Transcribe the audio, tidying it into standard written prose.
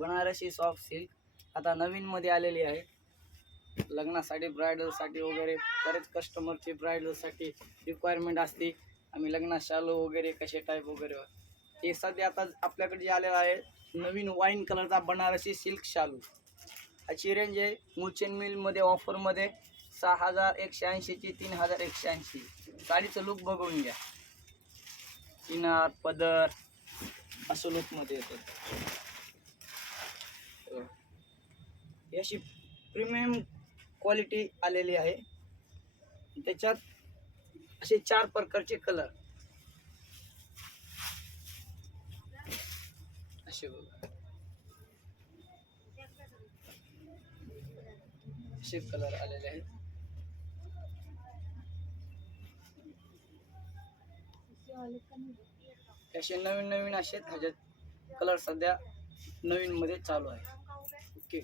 Banarasi soft silk आता नवीन मध्ये आलेली आहे. लग्नासाठी ब्रायडलसाठी वगैरे बरेच कस्टमरची ब्रायडलसाठी रिक्वायरमेंट असते. आम्ही लग्नात शालू वगैरे कसे टाईप वगैरे हे सध्या आता आपल्याकडे जे आलेलं आहे नवीन वाईन कलरचा बनारसी सिल्क शालू. याची रेंज आहे मुलचंद मिलमध्ये ऑफरमध्ये 6180ची 3180. साडीचं लुक बघून घ्या. किनार पदर असं लुकमध्ये येतं. याची प्रीमियम क्वालिटी आलेली आहे. त्याच्यात असे 4 प्रकारचे कलर असे बघा, असे कलर आलेले आहेत. असे नवीन नवीन असे ह्याच्यात कलर सध्या नवीन मध्ये चालू आहे. ओके.